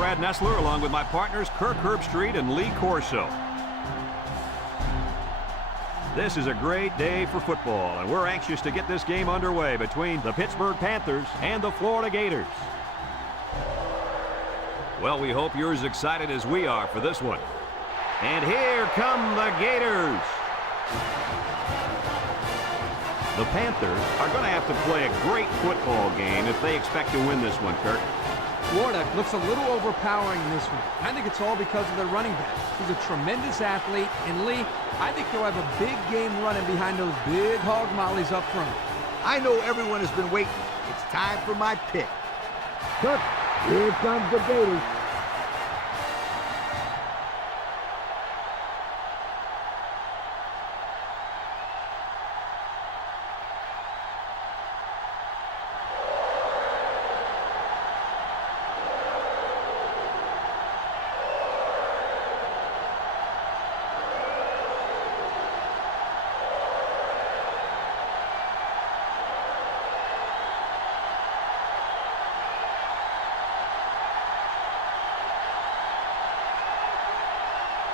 Brad Nessler along with my partners Kirk Herbstreit and Lee Corso. This is a great day for football, and we're anxious to get this game underway between the Pittsburgh Panthers and the Florida Gators. Well, we hope you're as excited as we are for this one. And here come the Gators. The Panthers are going to have to play a great football game if they expect to win this one, Kirk. Florida looks a little overpowering in this one. I think it's all because of their running back. He's a tremendous athlete, and Lee, I think he'll have a big game running behind those big hog mollies up front. I know everyone has been waiting. It's time for my pick. Cook, here comes the Gators.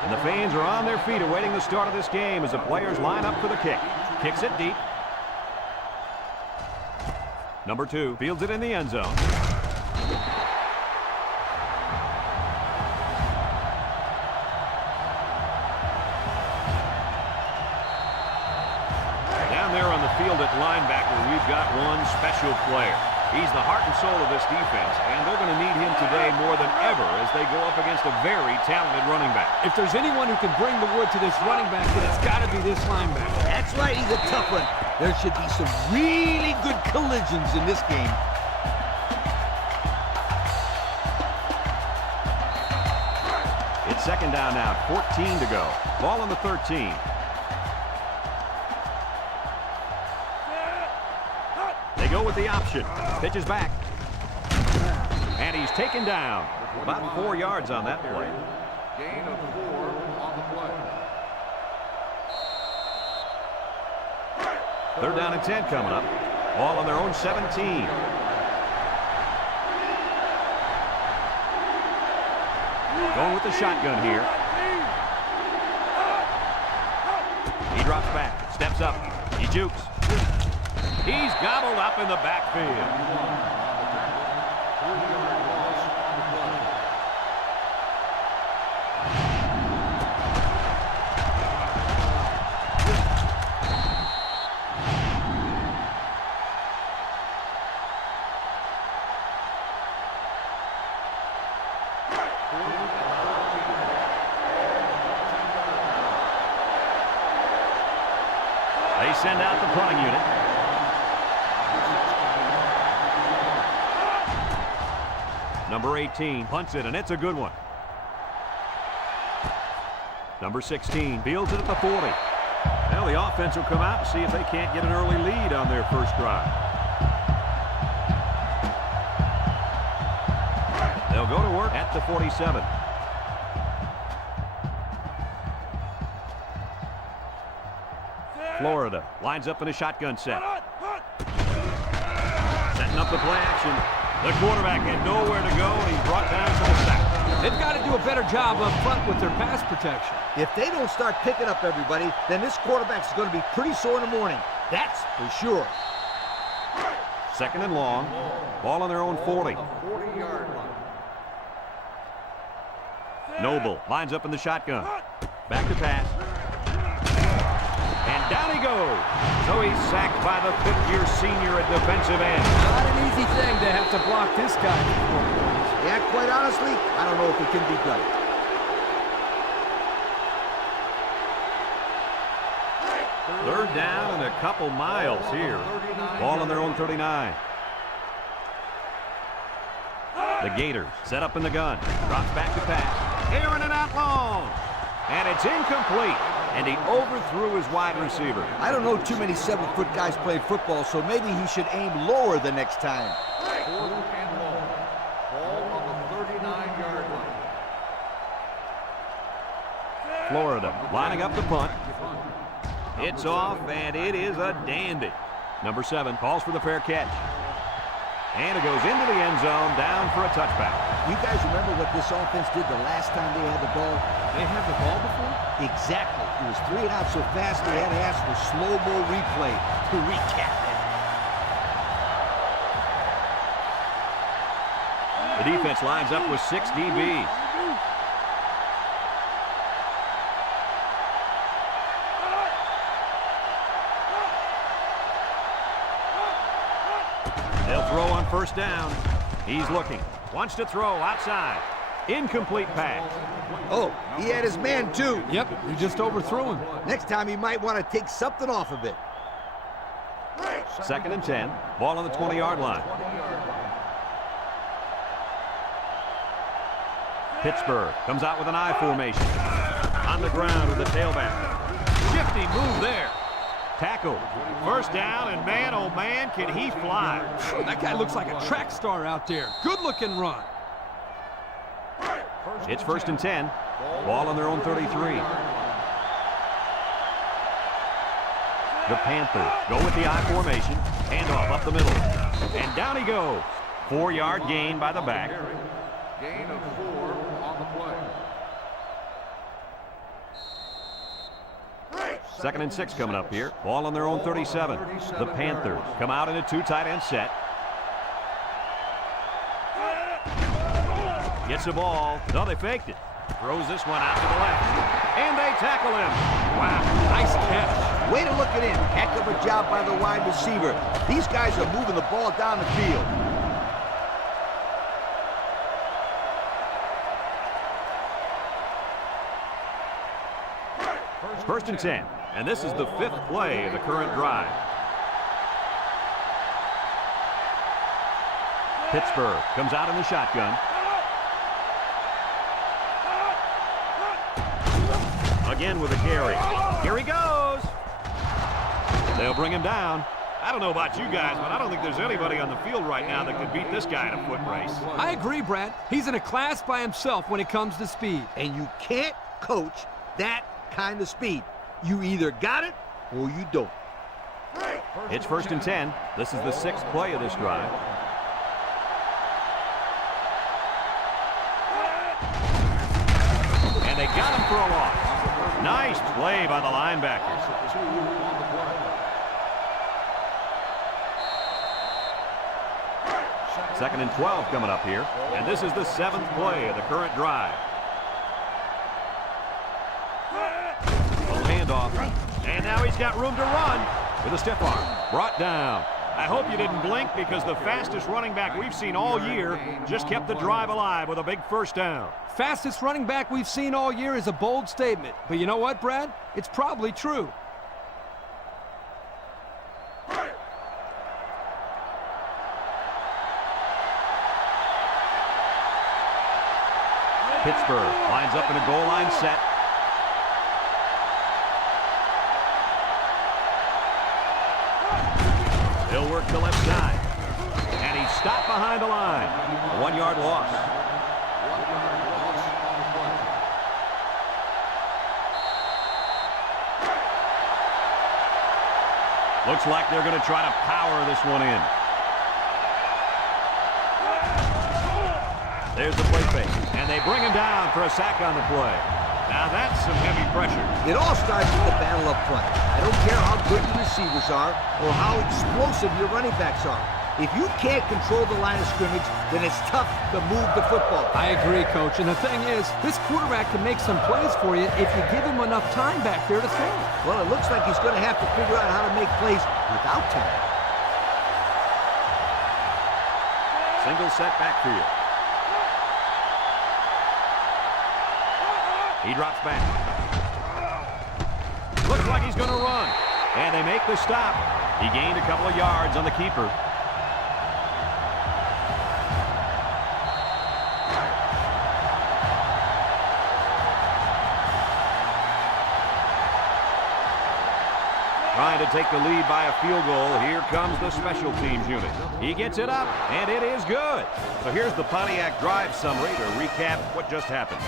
And the fans are on their feet awaiting the start of this game as the players line up for the kick. Kicks it deep. Number 2 fields it in the end zone. Down there on the field at linebacker, we've got one special player. He's the heart and soul of this defense, and they're going to need him today more than ever as they go up against a very talented running back. If there's anyone who can bring the wood to this running back, then it's got to be this linebacker. That's right, he's a tough one. There should be some really good collisions in this game. It's second down now, 14 to go. Ball on the 13. They go with the option. Pitches back. And he's taken down. About 4 yards on that play. Gain of 4 on the play. Third down and 10 coming up. Ball on their own 17. Going with the shotgun here. He drops back, steps up, he jukes. He's gobbled up in the backfield. They send out the punting unit. Number 18 punts it, and it's a good one. Number 16 fields it at the 40. Well, the offense will come out and see if they can't get an early lead on their first drive. They'll go to work at the 47. Florida lines up in a shotgun set. Setting up the play action. The quarterback had nowhere to go, and he's brought down to the sack. They've got to do a better job up front with their pass protection. If they don't start picking up everybody, then this quarterback's going to be pretty sore in the morning. That's for sure. Second and long. Ball on their own 40. 40-yard line. Noble lines up in the shotgun. Back to pass. And down he goes. So he's sacked by the fifth-year senior at defensive end. Not an easy thing to have to block this guy for 4 points. Yeah, quite honestly, I don't know if it can be done. Third down and a couple miles here. Ball on their own 39. The Gators set up in the gun. Drops back to pass. Aaron and out long. And it's incomplete. And he overthrew his wide receiver. I don't know too many 7-foot guys playing football, so maybe he should aim lower the next time. 4th and long. Ball on the 39-yard line. Florida lining up the punt. It's off, and it is a dandy. Number 7 calls for the fair catch. And it goes into the end zone, down for a touchback. You guys remember what this offense did the last time they had the ball? They had the ball before? Exactly. It was 3 and out so fast they had to ask for slow-mo replay to recap it. The defense lines up with 6 DBs. They'll throw on first down. He's looking. Wants to throw outside. Incomplete pass. Oh, he had his man, too. Yep, he just overthrew him. Next time, he might want to take something off of it. 2nd and 10. Ball on the 20-yard line. Pittsburgh comes out with an I formation. On the ground with the tailback. Shifty move there. Tackle. First down, and man, oh man, can he fly. That guy looks like a track star out there. Good-looking run. It's 1st and 10. Ball on their own 33. The Panthers go with the I formation. Handoff up the middle. And down he goes. 4-yard gain by the back. Gain of 4 on the play. 2nd and 6 coming up here. Ball on their own 37. The Panthers come out in a 2 tight end set. Gets the ball. No, they faked it. Throws this one out to the left. And they tackle him. Wow, nice catch. Way to look it in. Heck of a job by the wide receiver. These guys are moving the ball down the field. First and 10. And this is the 5th play of the current drive. Pittsburgh comes out in the shotgun. Again with a carry. Here he goes. They'll bring him down. I don't know about you guys, but I don't think there's anybody on the field right now that could beat this guy in a foot race. I agree, Brad. He's in a class by himself when it comes to speed. And you can't coach that kind of speed. You either got it or you don't. It's 1st and 10. This is the 6th play of this drive. And they got him for a loss. Nice play by the linebacker. Second and 12 coming up here. And this is the 7th play of the current drive. Handoff, and now he's got room to run with a stiff arm. Brought down. I hope you didn't blink because the fastest running back we've seen all year just kept the drive alive with a big first down. Fastest running back we've seen all year is a bold statement. But you know what, Brad? It's probably true. Pittsburgh lines up in a goal line set. He'll work the left side. And he's stopped behind the line. A 1-yard loss. Looks like they're going to try to power this one in. There's the play fake. And they bring him down for a sack on the play. Now that's some heavy pressure. It all starts with the battle up front. I don't care how good your receivers are or how explosive your running backs are. If you can't control the line of scrimmage, then it's tough to move the football. I agree, Coach. And the thing is, this quarterback can make some plays for you if you give him enough time back there to throw. Well, it looks like he's going to have to figure out how to make plays without time. Single set backfield. He drops back. Looks like he's going to run. And they make the stop. He gained a couple of yards on the keeper. Trying to take the lead by a field goal. Here comes the special teams unit. He gets it up, and it is good. So here's the Pontiac drive summary to recap what just happened.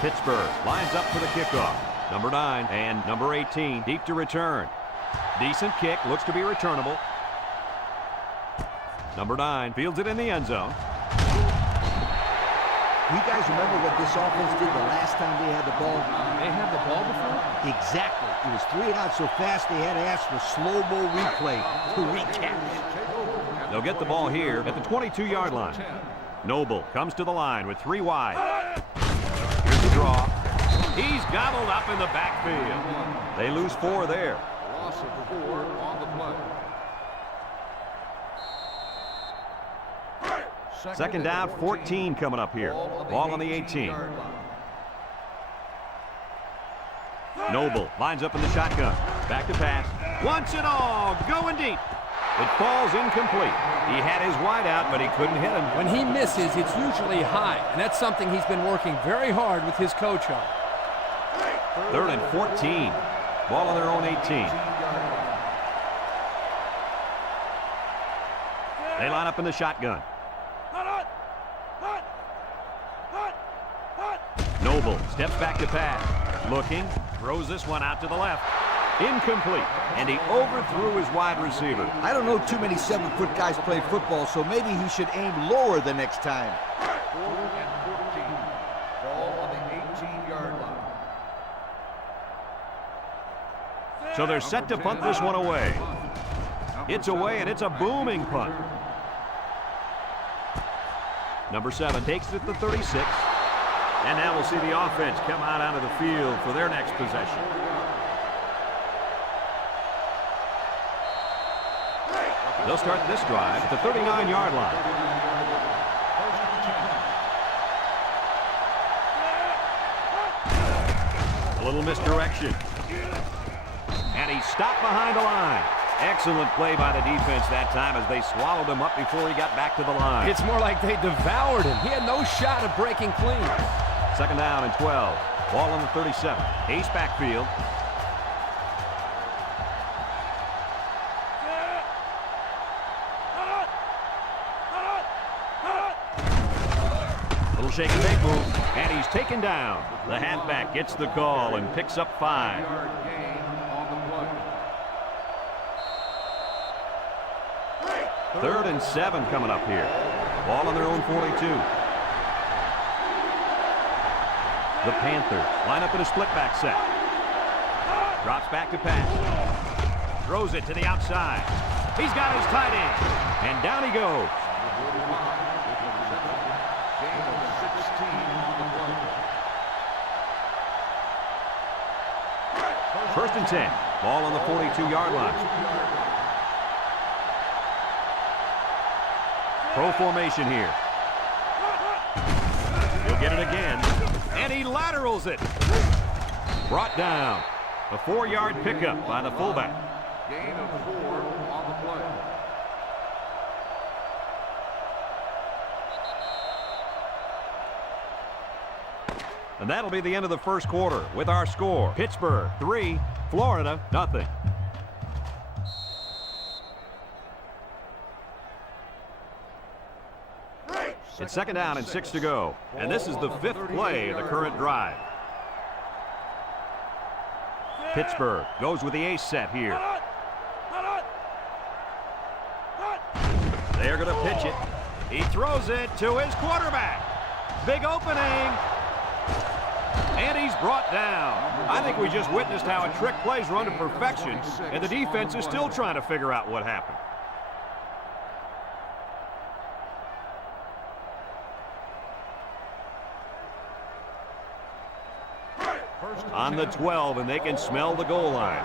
Pittsburgh lines up for the kickoff. Number 9 and number 18 deep to return. Decent kick, looks to be returnable. Number 9 fields it in the end zone. You guys remember what this offense did the last time they had the ball? They had the ball before? Exactly. It was 3 and out so fast they had to ask for slow-mo replay to recap. They'll get the ball here at the 22-yard line. Noble comes to the line with 3 wide. Here's the draw. He's gobbled up in the backfield. They lose 4 there. Loss of 4 on the play. Second down, 14 coming up here. Ball on the 18. Noble lines up in the shotgun. Back to pass. Once and all, going deep. It falls incomplete. He had his wide out, but he couldn't hit him. When he misses, it's usually high, and that's something he's been working very hard with his coach on. 3rd and 14. Ball on their own 18. They line up in the shotgun. Noble steps back to pass. Looking, throws this one out to the left. Incomplete, and he overthrew his wide receiver. I don't know too many 7-foot guys play football, so maybe he should aim lower the next time. 4th and 14. Ball on the 18-yard line. So they're set to punt this one away. It's away, and it's a booming punt. Number 7 takes it to 36. And now we'll see the offense come out onto the field for their next possession. They'll start this drive at the 39-yard line. A little misdirection. And he's stopped behind the line. Excellent play by the defense that time as they swallowed him up before he got back to the line. It's more like they devoured him. He had no shot of breaking clean. Second down and 12. Ball on the 37. Ace backfield. Little shake and bake move, and he's taken down. The halfback gets the call and picks up 5. Yard gain on the play. 3rd and 7 coming up here. Ball on their own 42. The Panthers line up in a split back set. Drops back to pass. Throws it to the outside. He's got his tight end. And down he goes. Gain of 16 on the play. 1st and 10. Ball on the 42-yard line. Pro formation here. He'll get it again. And he laterals it. Brought down. A 4-yard pickup by the fullback. Gain of 4 on the play. And that'll be the end of the first quarter with our score. Pittsburgh 3, Florida nothing. It's second down and 6 to go. And this is the 5th play of the current drive. Pittsburgh goes with the ace set here. They're going to pitch it. He throws it to his quarterback. Big opening. And he's brought down. I think we just witnessed how a trick plays run to perfection, and the defense is still trying to figure out what happened. On the 12, and they can smell the goal line.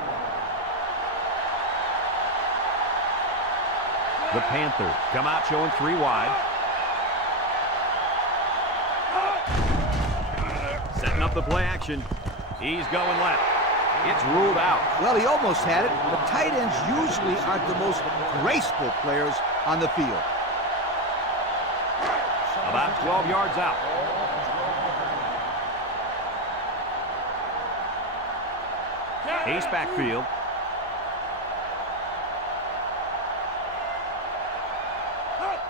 The Panthers come out showing 3 wide. Setting up the play action. He's going left. It's ruled out. Well, he almost had it, but tight ends usually aren't the most graceful players on the field. About 12 yards out. Ace backfield.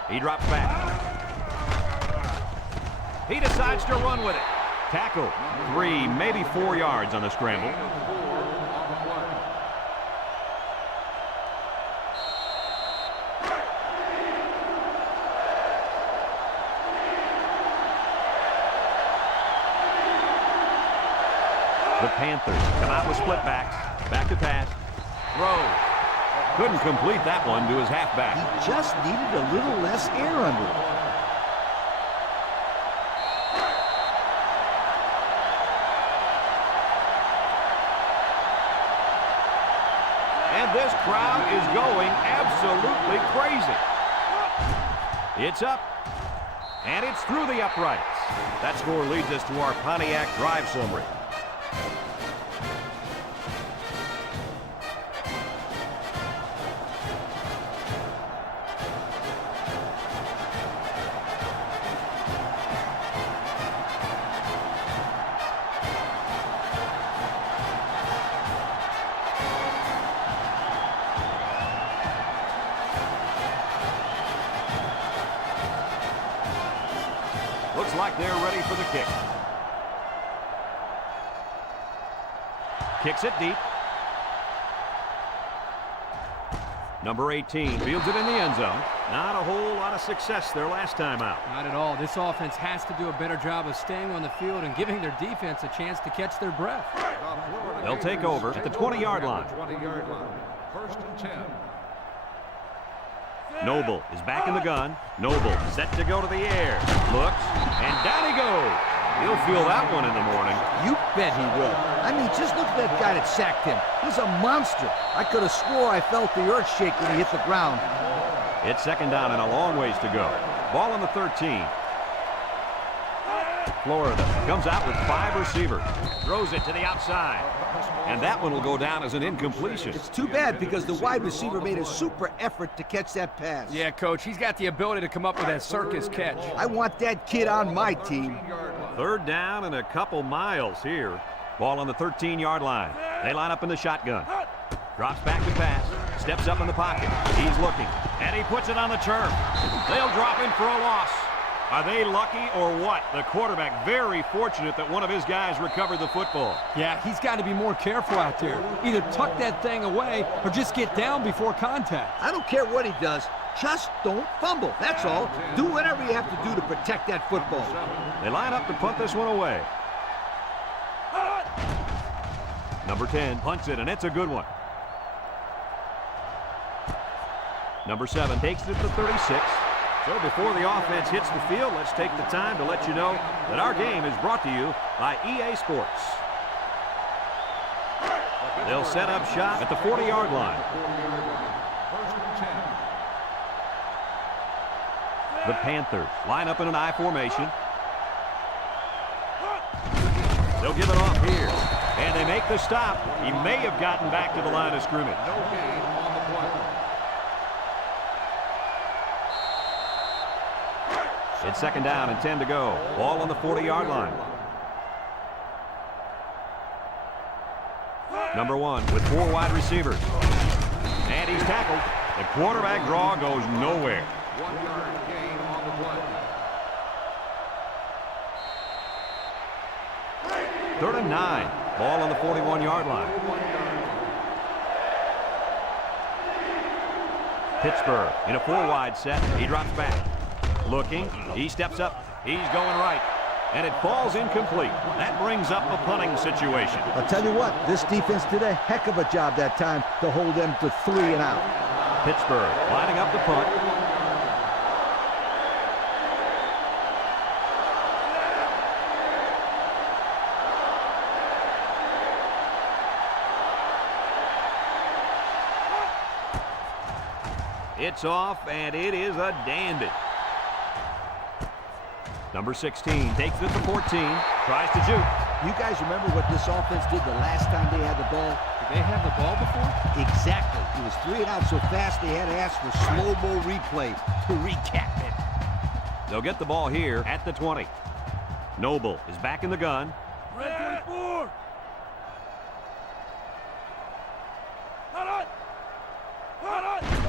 He drops back. He decides to run with it. Tackle, 3, maybe 4 yards on the scramble. Gain of 4 on the play. The Panthers come out with split backs. Back to pass. Throws. Couldn't complete that one to his halfback. He just needed a little less air under it. And this crowd is going absolutely crazy. It's up. And it's through the uprights. That score leads us to our Pontiac drive summary. Looks like they're ready for the kick. Kicks it deep. Number 18 fields it in the end zone. Not a whole lot of success their last time out. Not at all. This offense has to do a better job of staying on the field and giving their defense a chance to catch their breath. They'll take over at the 20-yard line. 20-yard line. 1st and 10. Noble is back in the gun. Noble set to go to the air. Looks, and down he goes. He'll feel that one in the morning. You bet he will. I mean, just look at that guy that sacked him. He's a monster. I could have swore I felt the earth shake when he hit the ground. It's 2nd down and a long ways to go. Ball on the 13. Florida comes out with 5 receivers. Throws it to the outside. And that one will go down as an incompletion. It's too bad because the wide receiver made a super effort to catch that pass. Yeah, Coach, he's got the ability to come up with that circus catch. I want that kid on my team. 3rd down and a couple miles here. Ball on the 13-yard line. They line up in the shotgun. Drops back to pass. Steps up in the pocket. He's looking. And he puts it on the turf. They'll drop him for a loss. Are they lucky or what? The quarterback very fortunate that one of his guys recovered the football. Yeah, he's got to be more careful out there. Either tuck that thing away or just get down before contact. I don't care what he does. Just don't fumble. That's all. Do whatever you have to do to protect that football. They line up to punt this one away. Number 10 punts it, and it's a good one. Number 7 takes it to 36. So before the offense hits the field, let's take the time to let you know that our game is brought to you by EA Sports. They'll set up shop at the 40-yard line. 1st and 10. The Panthers line up in an I formation. They'll give it off here. And they make the stop. He may have gotten back to the line of scrimmage. No gain on the play. It's 2nd down and 10 to go. Ball on the 40-yard line. Number 1 with 4 wide receivers. And he's tackled. The quarterback draw goes nowhere. 1-yard gain on the play. 3rd and 9. Ball on the 41-yard line. Pittsburgh in a 4-wide set. He drops back. Looking. He steps up. He's going right. And it falls incomplete. That brings up a punting situation. I'll tell you what, this defense did a heck of a job that time to hold them to 3 and out. Pittsburgh lining up the punt. It's off, and it is a dandy. Number 16 takes it to 14, tries to juke. You guys remember what this offense did the last time they had the ball? Did they have the ball before? Exactly. It was 3 and out so fast they had to ask for slow-mo replay to recap it. They'll get the ball here at the 20. Noble is back in the gun. Red 24.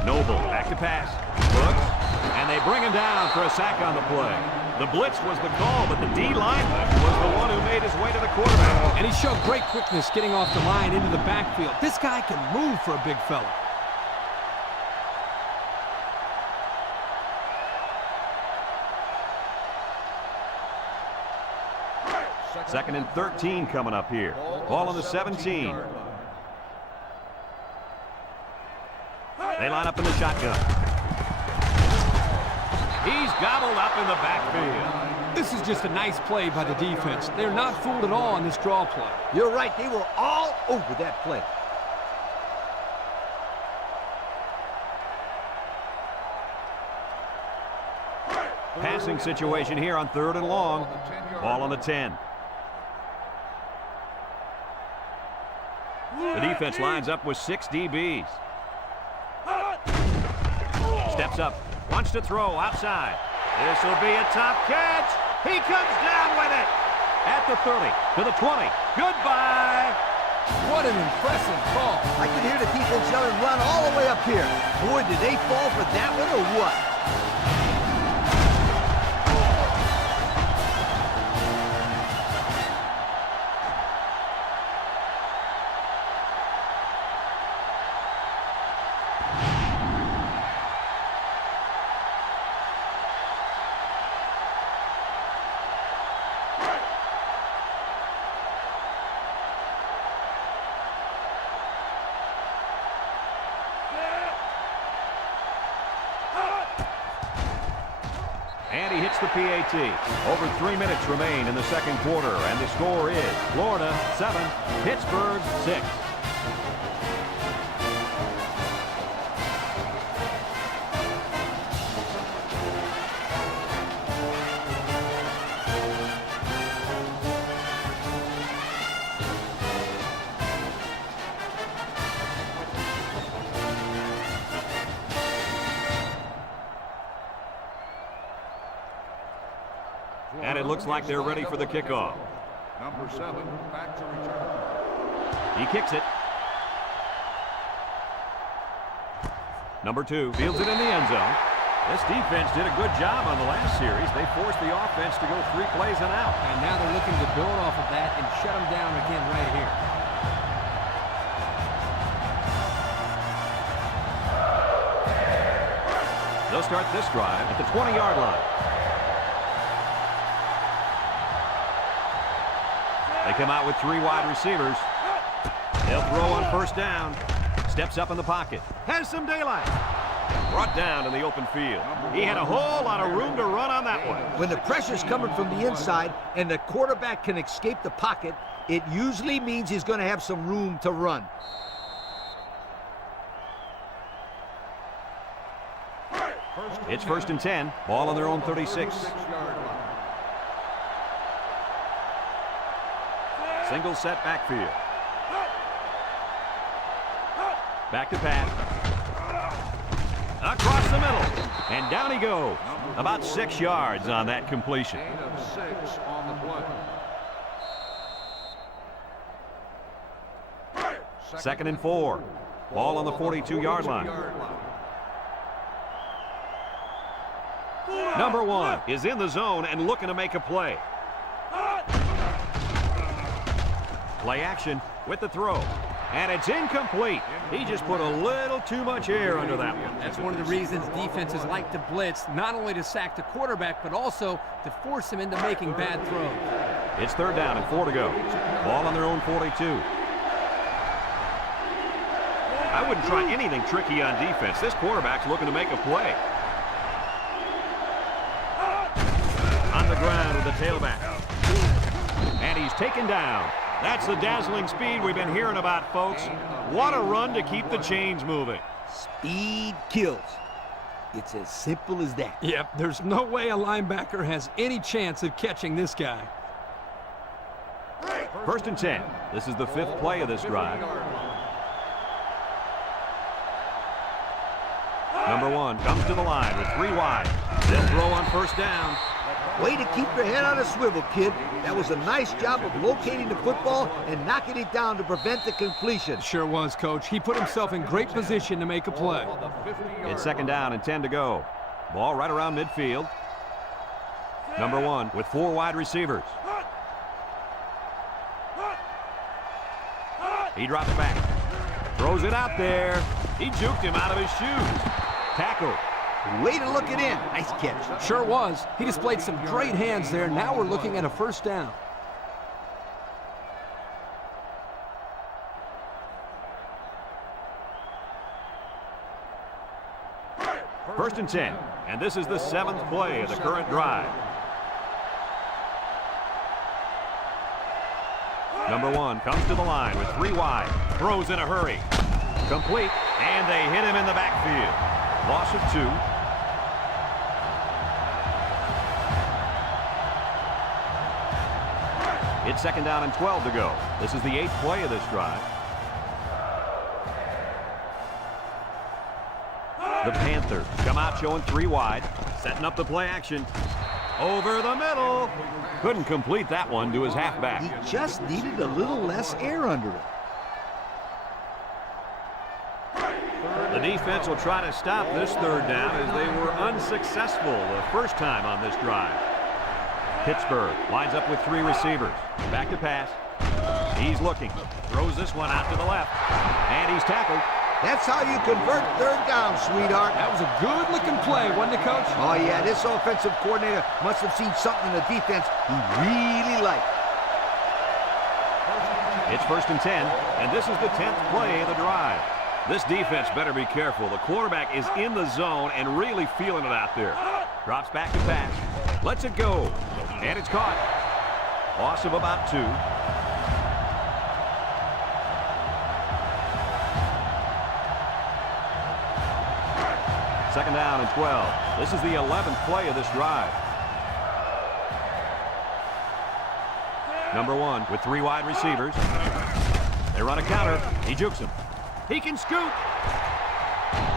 Noble back to pass. Looks, and they bring him down for a sack on the play. The blitz was the call, but the D lineman was the one who made his way to the quarterback. And he showed great quickness getting off the line into the backfield. This guy can move for a big fella. Second and 13 coming up here. Ball on the 17. They line up in the shotgun. He's gobbled up in the backfield. This is just a nice play by the defense. They're not fooled at all on this draw play. You're right. They were all over that play. Passing situation here on 3rd and long. Ball on the 10. The defense lines up with 6 DBs. Steps up, wants to throw outside. This will be a top catch. He comes down with it. At the 30, to the 20. Goodbye. What an impressive call. I can hear the defense yelling, run all the way up here. Boy, did they fall for that one or what? And he hits the PAT. Over 3 minutes remain in the second quarter, and the score is Florida 7, Pittsburgh 6. And it looks like they're ready for the kickoff. Number 7, back to return. He kicks it. Number 2 fields it in the end zone. This defense did a good job on the last series. They forced the offense to go 3 plays and out. And now they're looking to build off of that and shut them down again right here. They'll start this drive at the 20-yard line. They come out with 3 wide receivers. They'll throw on first down. Steps up in the pocket. Has some daylight. Brought down in the open field. He had a whole lot of room to run on that one. When the pressure's coming from the inside and the quarterback can escape the pocket, it usually means he's going to have some room to run. It's 1st and 10. Ball on their own 36. Single set backfield. Back to pass. Across the middle. And down he goes. About 6 yards on that completion. Gain of 6 on the play. 2nd and 4. Ball on the 42-yard line. Number 1 is in the zone and looking to make a play. Play action with the throw. And it's incomplete. He just put a little too much air under that one. That's one of the reasons defenses like to blitz, not only to sack the quarterback, but also to force him into making bad throws. It's 3rd down and 4 to go. Ball on their own 42. I wouldn't try anything tricky on defense. This quarterback's looking to make a play. On the ground with the tailback. And he's taken down. That's the dazzling speed we've been hearing about, folks. What a run to keep the chains moving. Speed kills. It's as simple as that. Yep, there's no way a linebacker has any chance of catching this guy. 1st and 10. This is the 5th play of this drive. Number 1 comes to the line with 3 wide. They'll throw on first down. Way to keep your head on a swivel, kid. That was a nice job of locating the football and knocking it down to prevent the completion. Sure was, Coach. He put himself in great position to make a play. It's 2nd down and 10 to go. Ball right around midfield. Number 1 with 4 wide receivers. He drops back. Throws it out there. He juked him out of his shoes. Tackle. Way to look it in. Nice catch. Sure was. He displayed some great hands there. Now we're looking at a first down. First and 10. And this is the 7th play of the current drive. Number 1 comes to the line with 3 wide. Throws in a hurry. Complete. And they hit him in the backfield. Loss of 2. It's second down and 12 to go. This is the 8th play of this drive. The Panthers come out showing 3 wide. Setting up the play action. Over the middle. Couldn't complete that one to his halfback. He just needed a little less air under it. The defense will try to stop this third down as they were unsuccessful the first time on this drive. Pittsburgh lines up with 3 receivers. Back to pass. He's looking. Throws this one out to the left. And he's tackled. That's how you convert third down, sweetheart. That was a good-looking play, wasn't it, Coach? Oh, yeah, this offensive coordinator must have seen something in the defense he really liked. It's first and 10, and this is the 10th play of the drive. This defense better be careful. The quarterback is in the zone and really feeling it out there. Drops back to pass. Lets it go. And it's caught. Loss of about 2. Second down and 12. This is the 11th play of this drive. Number 1 with 3 wide receivers. They run a counter. He jukes him. He can scoot.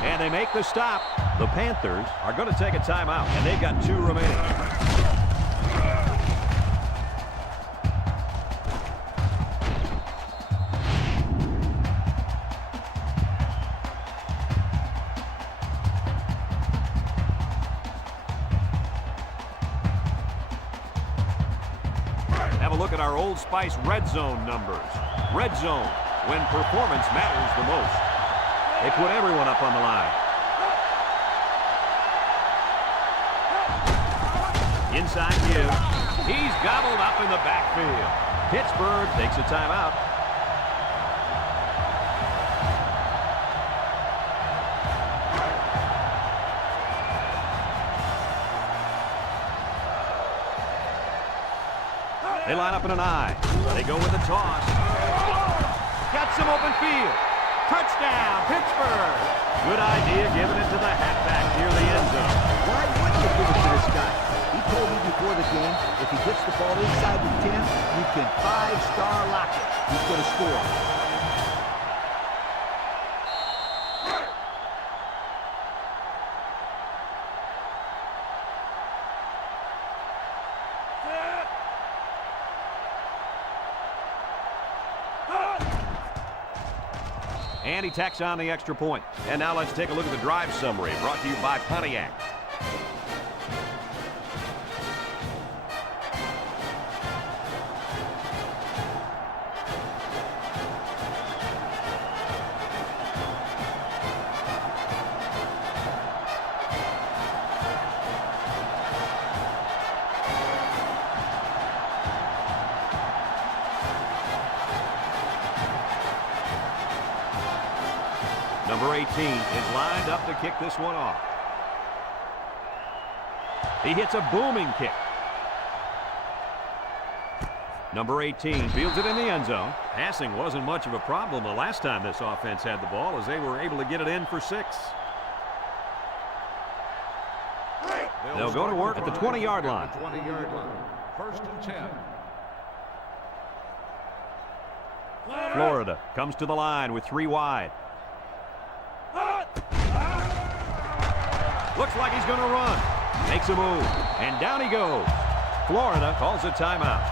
And they make the stop. The Panthers are going to take a timeout, and they've got 2 remaining. Have a look at our Old Spice Red Zone numbers. Red Zone, when performance matters the most. They put everyone up on the line. Inside give. He's gobbled up in the backfield. Pittsburgh takes a timeout. They line up in an I. They go with the toss. Got some open field. Touchdown, Pittsburgh. Good idea giving it to the halfback near the end zone. Why wouldn't you give it to this guy? He told me before the game, if he gets the ball inside the 10, you can 5-star lock it. He's going to score. And he tacks on the extra point. And now let's take a look at the drive summary brought to you by Pontiac. Number 18 is lined up to kick this one off. He hits a booming kick. Number 18 fields it in the end zone. Passing wasn't much of a problem the last time this offense had the ball, as they were able to get it in for 6. They'll go to work at the 20-yard line. 20-yard line. First and 10. Florida comes to the line with 3 wide. Looks like he's going to run. Makes a move. And down he goes. Florida calls a timeout.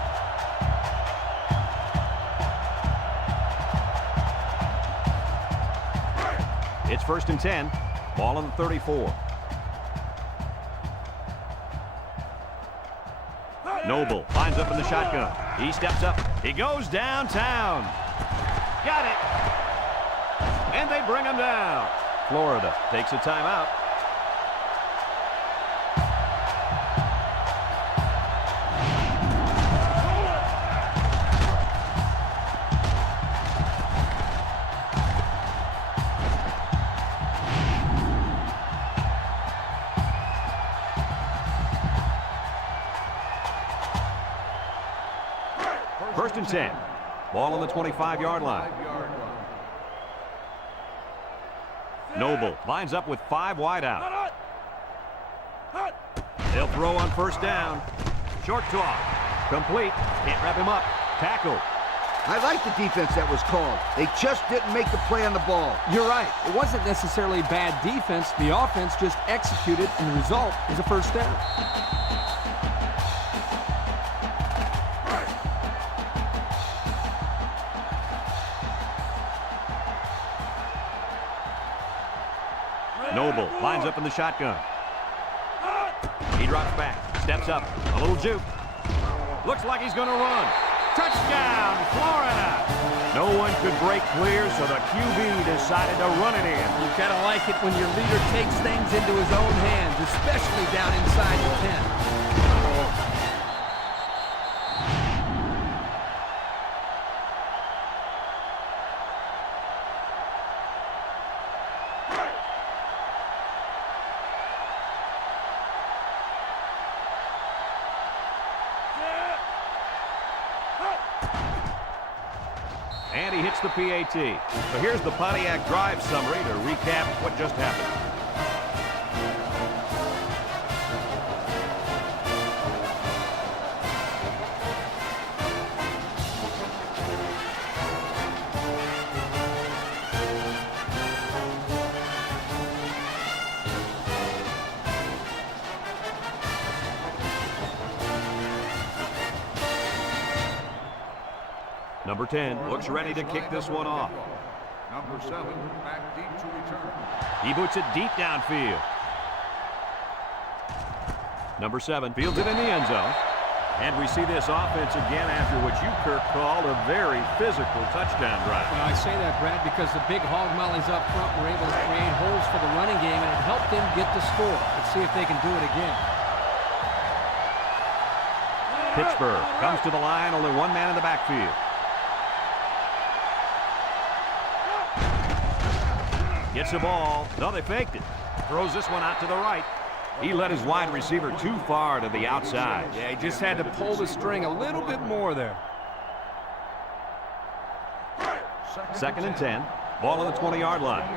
It's first and 10. Ball on the 34. Noble lines up in the shotgun. He steps up. He goes downtown. Got it. And they bring him down. Florida takes a timeout. First and 10. Ball on the 25-yard line. Noble lines up with 5 wide out. They'll throw on first down. Short toss. Complete. Can't wrap him up. Tackle. I like the defense that was called. They just didn't make the play on the ball. You're right. It wasn't necessarily bad defense. The offense just executed, and the result is a first down. Noble lines up in the shotgun. He drops back, steps up, a little juke. Looks like he's going to run. Touchdown, Florida! No one could break clear, so the QB decided to run it in. You gotta like it when your leader takes things into his own hands, especially down inside the 10. And he hits the PAT. So here's the Pontiac drive summary to recap what just happened. Number 10 looks ready to kick this one off. Number 7 back deep to return. He boots it deep downfield. Number 7 fields it in the end zone. And we see this offense again after what you, Kirk, called a very physical touchdown drive. Well, I say that, Brad, because the big hog mollies up front were able to create holes for the running game, and it helped them get the score. Let's see if they can do it again. Pittsburgh comes to the line, only one man in the backfield. Gets the ball. No, they faked it. Throws this one out to the right. He led his wide receiver too far to the outside. Yeah, he just had to pull the string a little bit more there. Second and 10. Ball on the 20-yard line.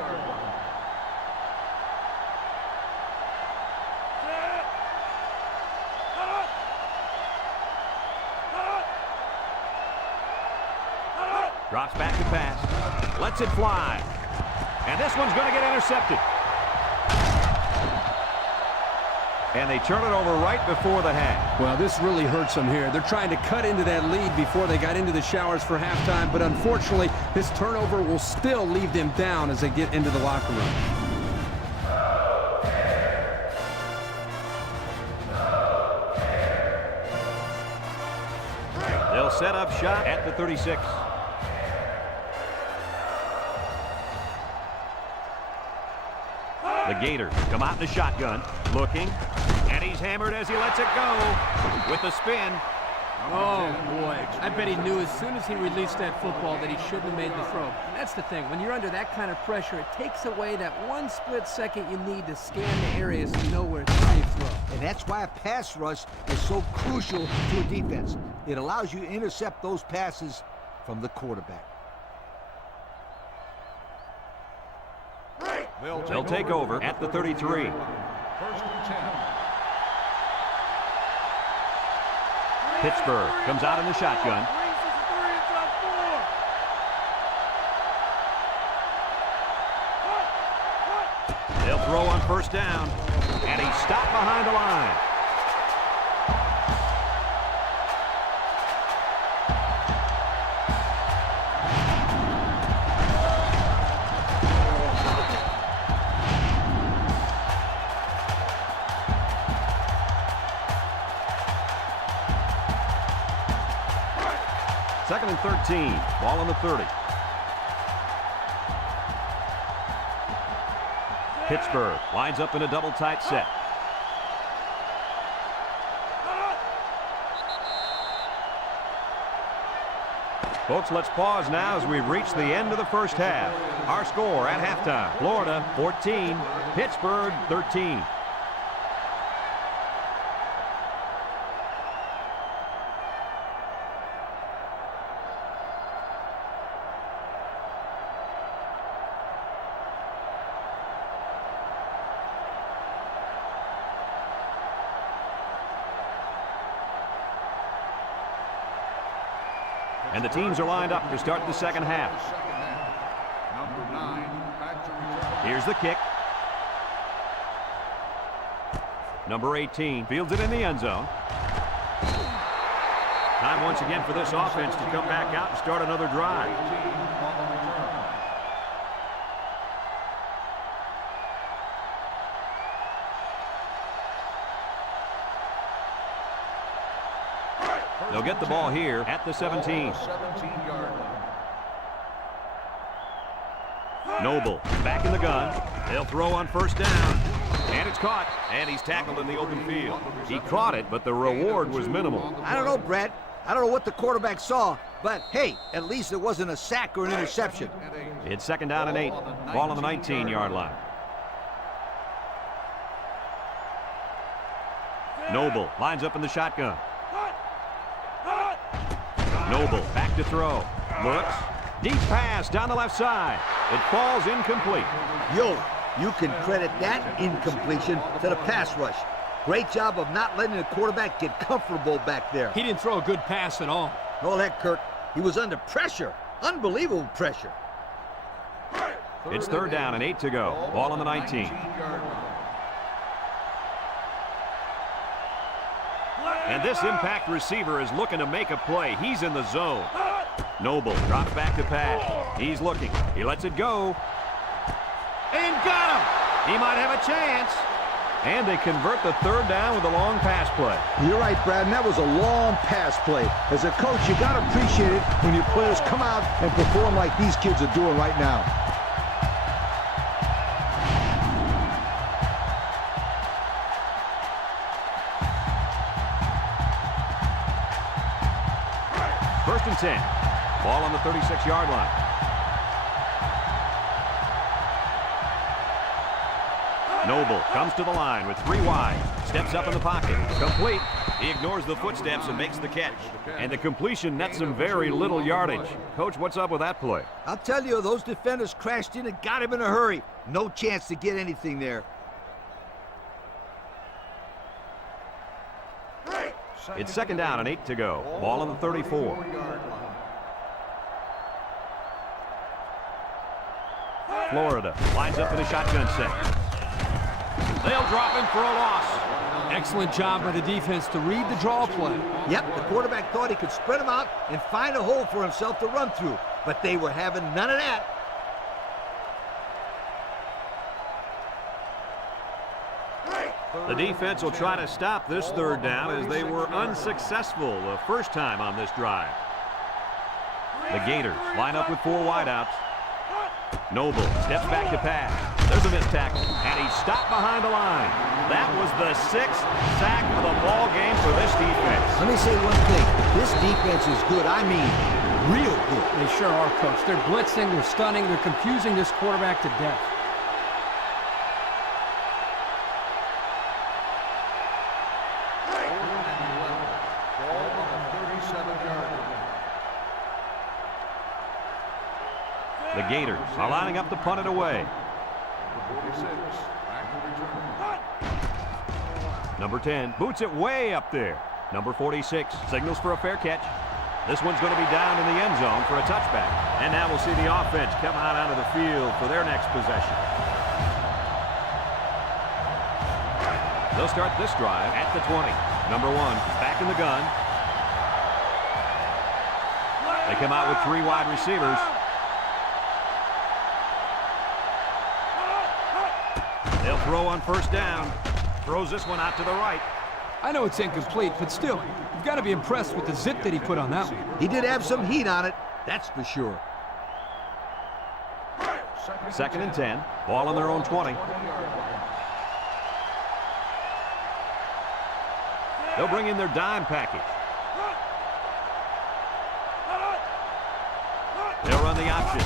Drops back to pass. Lets it fly. And this one's going to get intercepted. And they turn it over right before the half. Well, this really hurts them here. They're trying to cut into that lead before they got into the showers for halftime, but unfortunately, this turnover will still leave them down as they get into the locker room. They'll set up shop at the 36. The Gators come out in the shotgun, looking, and he's hammered as he lets it go with the spin. Oh, boy. I bet he knew as soon as he released that football that he shouldn't have made the throw. That's the thing. When you're under that kind of pressure, it takes away that one split second you need to scan the area so you know where it's a safe throw. And that's why a pass rush is so crucial to a defense. It allows you to intercept those passes from the quarterback. They'll take over at the 33. First and 10. Pittsburgh comes out in the shotgun. They'll throw on first down, and he's stopped behind the line. 2nd and 13. Ball on the 30. Pittsburgh lines up in a double tight set. Folks, let's pause now as we've reached the end of the first half. Our score at halftime, Florida 14, Pittsburgh 13. And the teams are lined up to start the second half. Number 9, back to return. Here's the kick. Number 18 fields it in the end zone. Time once again for this offense to come back out and start another drive. 18 on the return. They'll get the ball here at the 17. 17-yard line. Noble back in the gun. They'll throw on first down. And it's caught. And he's tackled in the open field. He caught it, but the reward was minimal. I don't know, Brad. I don't know what the quarterback saw, but hey, at least it wasn't a sack or an interception. It's 2nd down and 8. Ball on the 19-yard line. Noble lines up in the shotgun. Noble back to throw. Looks. Deep pass down the left side. It falls incomplete. Yo, you can credit that incompletion to the pass rush. Great job of not letting the quarterback get comfortable back there. He didn't throw a good pass at all. All that, Kirk. He was under pressure. Unbelievable pressure. It's 3rd down and 8 to go. Ball on the 19. 19-yard line. And this impact receiver is looking to make a play. He's in the zone. Noble drops back to pass. He's looking. He lets it go. And got him! He might have a chance. And they convert the 3rd down with a long pass play. You're right, Brad, and that was a long pass play. As a coach, you got to appreciate it when your players come out and perform like these kids are doing right now. First and 10. Ball on the 36-yard line. Noble comes to the line with 3 wide. Steps up in the pocket. Complete. He ignores the footsteps and makes the catch. And the completion nets him very little yardage. Coach, what's up with that play? I'll tell you, those defenders crashed in and got him in a hurry. No chance to get anything there. It's 2nd down and 8 to go. Ball on the 34. 4-yard line. Florida lines up in a shotgun set. They'll drop him for a loss. Excellent job by the defense to read the draw play. Yep, the quarterback thought he could spread him out and find a hole for himself to run through, but they were having none of that. The defense will try to stop this 3rd down as they were unsuccessful the first time on this drive. The Gators line up with 4 wideouts. Noble steps back to pass. There's a missed tackle, and he's stopped behind the line. That was the 6th sack of the ball game for this defense. Let me say one thing. This defense is good. I mean, real good. They sure are, Coach. They're blitzing, they're stunning, they're confusing this quarterback to death. Ball on the 37-yard line. The Gators are lining up to punt it away. Number 46, back to return. Number 10 boots it way up there. Number 46 signals for a fair catch. This one's going to be down in the end zone for a touchback. And now we'll see the offense come out onto the field for their next possession. They'll start this drive at the 20. Number 1 back in the gun. They come out with 3 wide receivers. They'll throw on first down. Throws this one out to the right. I know it's incomplete, but still, you've got to be impressed with the zip that he put on that one. He did have some heat on it, that's for sure. 2nd and 10. Ball on their own 20. They'll bring in their dime package. They'll run the option.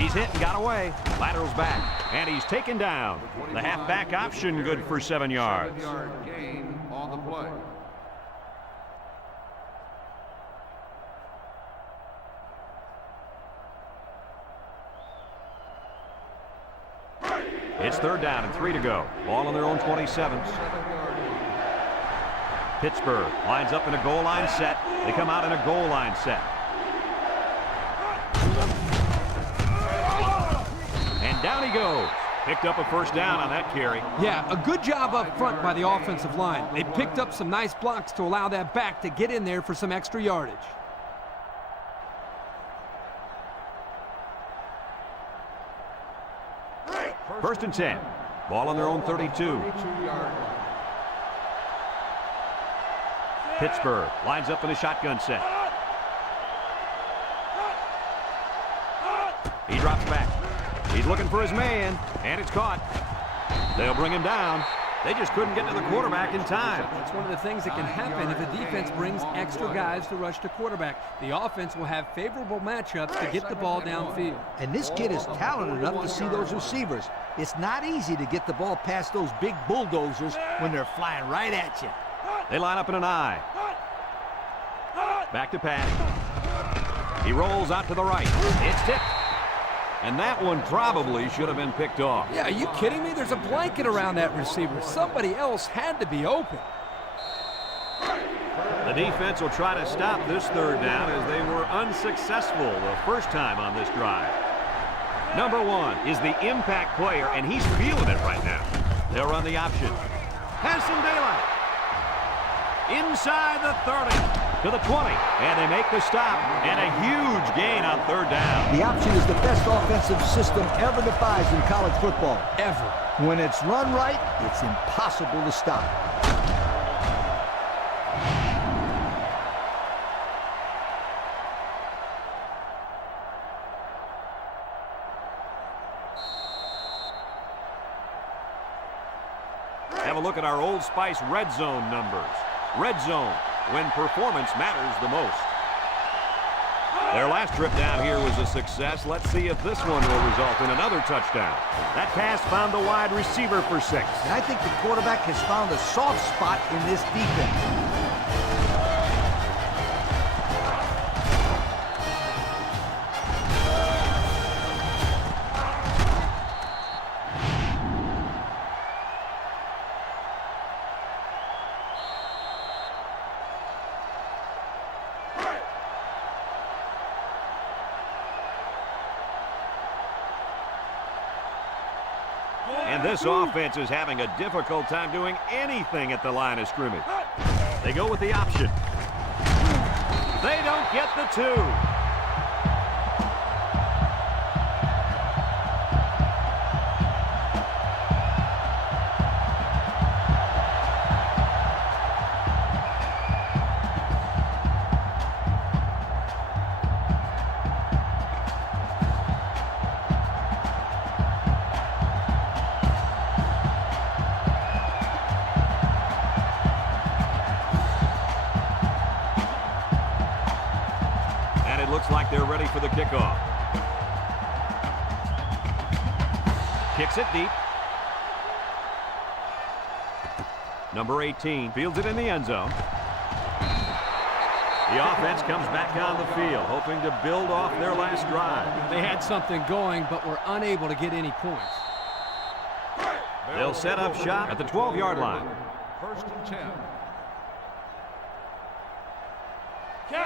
He's hit and got away. Laterals back, and he's taken down. The halfback option good for 7 yards. 7-yard gain on the play. It's 3rd down and 3 to go. Ball on their own 27. Pittsburgh lines up in a goal line set. They come out in a goal line set. And down he goes. Picked up a 1st down on that carry. Yeah, a good job up front by the offensive line. They picked up some nice blocks to allow that back to get in there for some extra yardage. 1st and 10. Ball on their own 32. Pittsburgh lines up in a shotgun set. He drops back. He's looking for his man, and it's caught. They'll bring him down. They just couldn't get to the quarterback in time. It's one of the things that can happen if a defense brings extra guys to rush the quarterback. The offense will have favorable matchups to get the ball downfield. And this kid is talented enough to see those receivers. It's not easy to get the ball past those big bulldozers when they're flying right at you. They line up in an I. Back to pass. He rolls out to the right. It's tipped. And that one probably should have been picked off. Yeah, are you kidding me? There's a blanket around that receiver. Somebody else had to be open. The defense will try to stop this 3rd down as they were unsuccessful the first time on this drive. Number 1 is the impact player, and he's feeling it right now. They'll run the option. Has some daylight. Inside the 30 to the 20, and they make the stop, and a huge gain on 3rd down. The option is the best offensive system ever devised in college football. Ever. When it's run right, it's impossible to stop. Have a look at our Old Spice red zone numbers. Red zone, when performance matters the most. Their last trip down here was a success. Let's see if this one will result in another touchdown. That pass found the wide receiver for 6. And I think the quarterback has found a soft spot in this defense. And this offense is having a difficult time doing anything at the line of scrimmage. They go with the option. They don't get the 2. Looks like they're ready for the kickoff. Kicks it deep. Number 18 fields it in the end zone. The offense comes back on the field, hoping to build off their last drive. They had something going, but were unable to get any points. They'll set up shop at the 12-yard line. 1st and 10.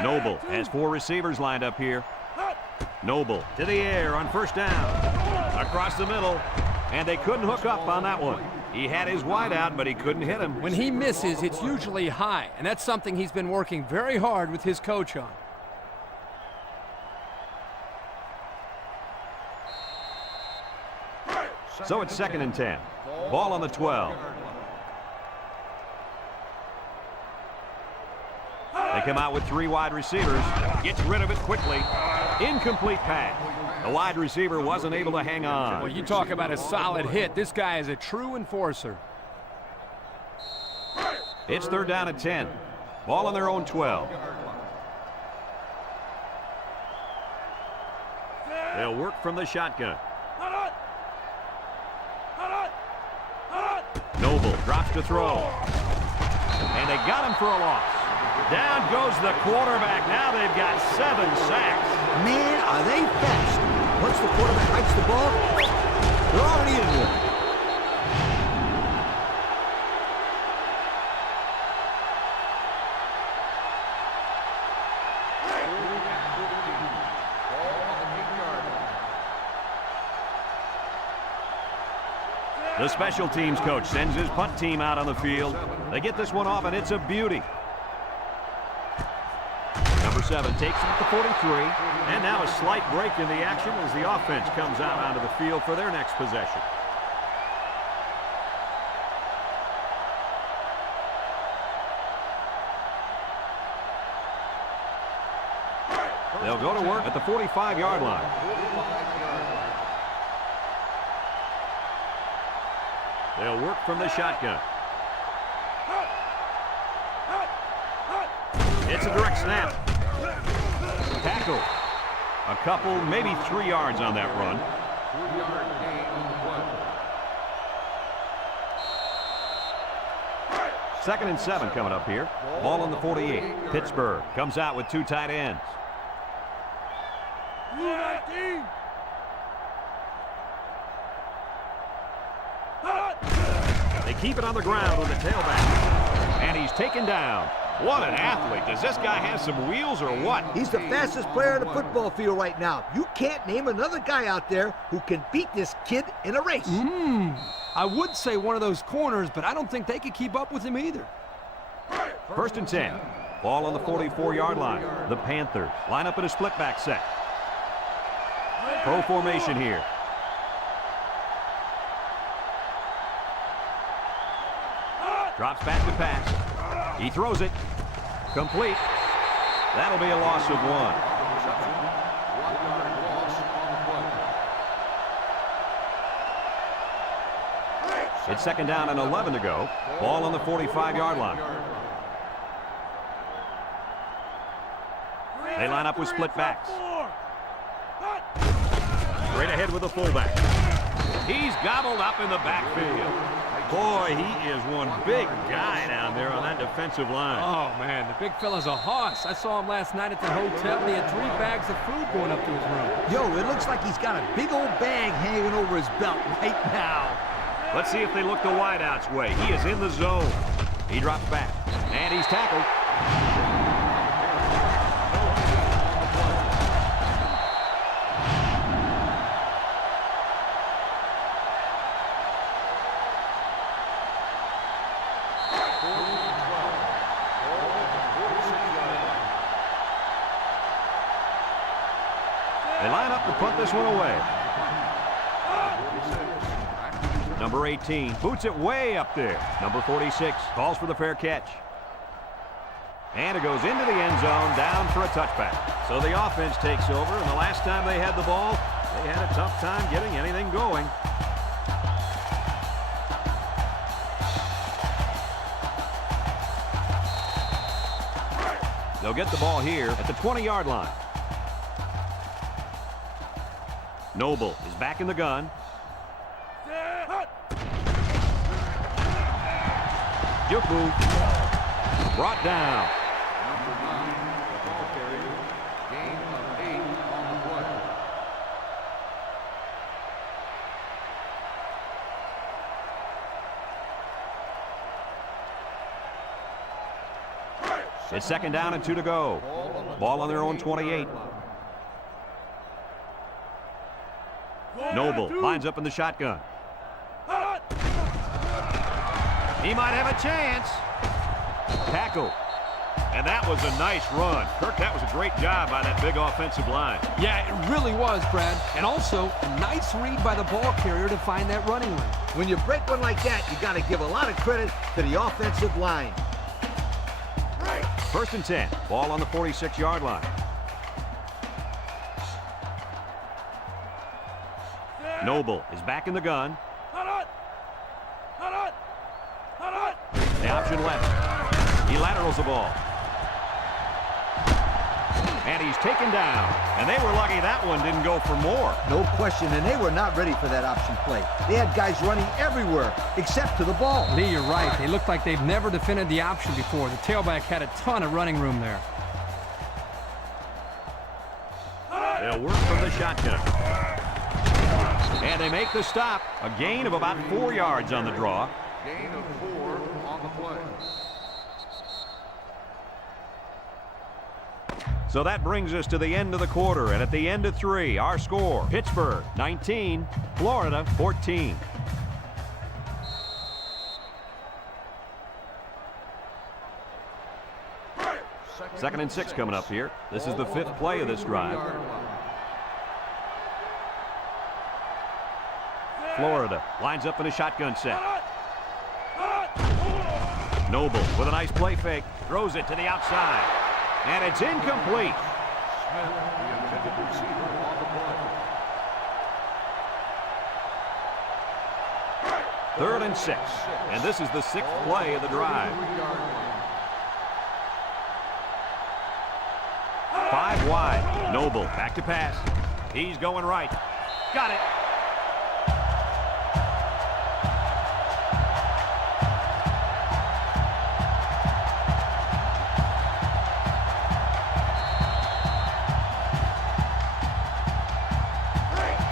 Noble has 4 receivers lined up here. Noble to the air on 1st down. Across the middle, and they couldn't hook up on that one. He had his wide out, but he couldn't hit him. When he misses, it's usually high, and that's something he's been working very hard with his coach on. So it's 2nd and 10. Ball on the 12. come out with 3 wide receivers. Gets rid of it quickly. Incomplete pass. The wide receiver wasn't able to hang on. Well, you talk about a solid hit. This guy is a true enforcer. It's 3rd down and 10. Ball on their own 12. They'll work from the shotgun. Noble drops to throw. And they got him for a loss. Down goes the quarterback. Now they've got 7 sacks. Man, are they fast. Once the quarterback hikes the ball, they're already in there. The special teams coach sends his punt team out on the field. They get this one off, and it's a beauty. Number 7 takes it at the 43. And now a slight break in the action as the offense comes out onto the field for their next possession. They'll go to work at the 45-yard line. They'll work from the shotgun. It's a direct snap. Tackle. A couple, maybe 3 yards on that run. 3-yard gain on the play. 2nd and 7 coming up here. Ball on the 48. Pittsburgh comes out with 2 tight ends. They keep it on the ground with the tailback. And he's taken down. What an athlete. Does this guy have some wheels or what? He's the fastest player on the football field right now. You can't name another guy out there who can beat this kid in a race. I would say one of those corners, but I don't think they could keep up with him either. 1st and 10. Ball on the 44-yard line. The Panthers line up in a split back set. Pro formation here. Drops back to pass. He throws it. Complete. That'll be a loss of 1. 1-yard loss on the play. It's 2nd down and 11 to go. Ball on the 45-yard line. They line up with split backs. Straight ahead with the fullback. He's gobbled up in the backfield. Boy, he is one big guy down there on that defensive line. Oh, man, the big fella's a hoss. I saw him last night at the hotel, and he had 3 bags of food going up to his room. Yo, it looks like he's got a big old bag hanging over his belt right now. Let's see if they look the wideout's way. He is in the zone. He drops back, and he's tackled. They line up to punt this one away. Number 18 boots it way up there. Number 46 calls for the fair catch. And it goes into the end zone, down for a touchback. So the offense takes over, and the last time they had the ball, they had a tough time getting anything going. They'll get the ball here at the 20-yard line. Noble is back in the gun. Juke move. Brought down. Number 9, the ball carrier. Gain of 8 on the play. It's 2nd down and 2 to go. Ball on their own 28. Noble lines up in the shotgun. He might have a chance. Tackle. And that was a nice run. Kirk, that was a great job by that big offensive line. Yeah, it really was, Brad. And also, a nice read by the ball carrier to find that running lane. When you break one like that, you got to give a lot of credit to the offensive line. First and 10. Ball on the 46-yard line. Noble is back in the gun. The option left. He laterals the ball. And he's taken down. And they were lucky that one didn't go for more. No question, and they were not ready for that option play. They had guys running everywhere except to the ball. Lee, you're right. They looked like they've never defended the option before. The tailback had a ton of running room there. They'll work from the shotgun. And they make the stop. A gain of about 4 yards on the draw. Gain of 4 on the play. So that brings us to the end of the quarter, and at the end of 3, our score, Pittsburgh 19, Florida 14. Second and 6 coming up here. This is the 5th play of this drive. Florida lines up in a shotgun set. Noble with a nice play fake, throws it to the outside. And it's incomplete. Smith, the intended receiver on the play. 3rd and 6. And this is the 6th play of the drive. 5 wide. Noble back to pass. He's going right. Got it.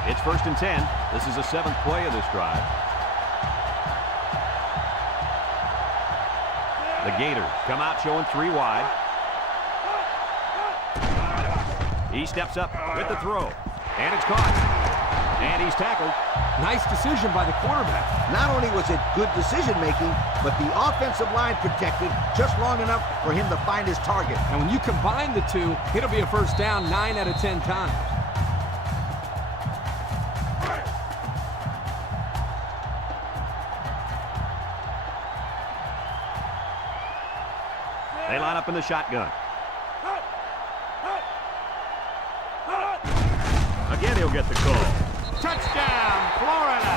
It's 1st and 10. This is the 7th play of this drive. The Gators come out showing 3 wide. He steps up with the throw. And it's caught. And he's tackled. Nice decision by the quarterback. Not only was it good decision-making, but the offensive line protected just long enough for him to find his target. And when you combine the two, it'll be a first down 9 out of 10 times. They line up in the shotgun. Again, he'll get the call. Touchdown, Florida!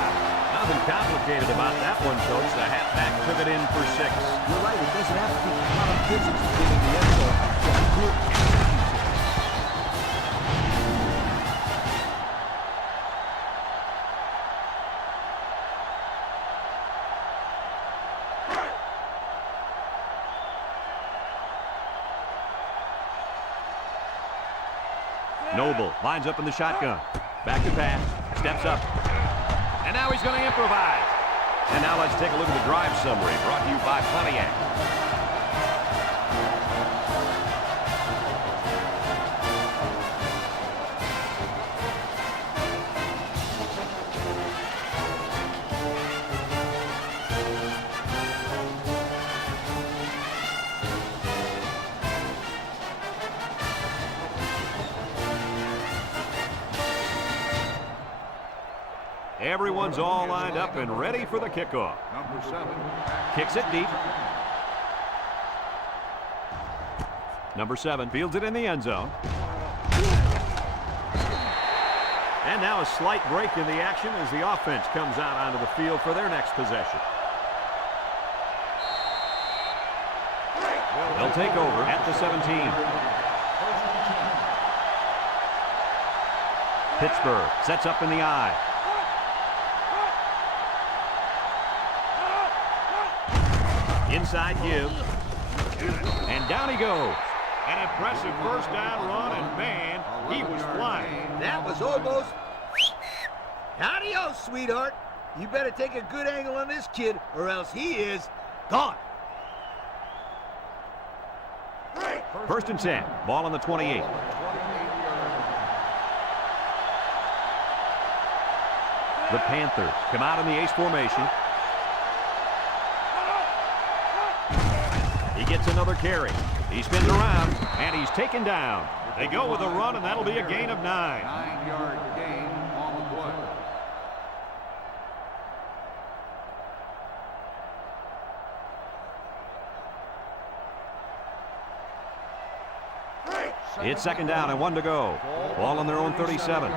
Nothing complicated about that one, Coach. The halfback took it in for 6. You're right. It doesn't have to be a lot of physics to get in the end zone. Just good execution. Noble lines up in the shotgun. Back to pass. Steps up. And now he's going to improvise. And now let's take a look at the drive summary brought to you by Pontiac. Everyone's all lined up and ready for the kickoff. Number 7. Kicks it deep. Number 7 fields it in the end zone. And now a slight break in the action as the offense comes out onto the field for their next possession. They'll take over at the 17. Pittsburgh sets up in the I. Inside give. And down he goes. An impressive first down run, and man, he was flying. That was almost... Adios, sweetheart. You better take a good angle on this kid, or else he is gone. First and 10. Ball on the 28. The Panthers come out in the ace formation. He gets another carry. He spins around, and he's taken down. They go with a run, and that'll be a gain of 9. 9-yard gain on the play. It's second down and 1 to go. Ball on their own 37.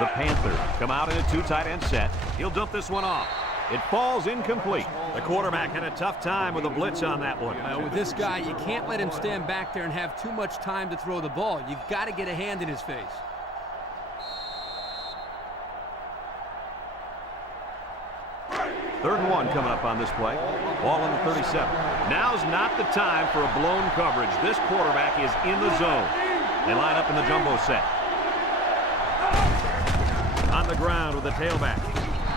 The Panthers come out in a 2 tight end set. He'll dump this one off. It falls incomplete. The quarterback had a tough time with a blitz on that one. With this guy, you can't let him stand back there and have too much time to throw the ball. You've got to get a hand in his face. Third and 1 coming up on this play. Ball on the 37. Now's not the time for a blown coverage. This quarterback is in the zone. They line up in the jumbo set. On the ground with the tailback.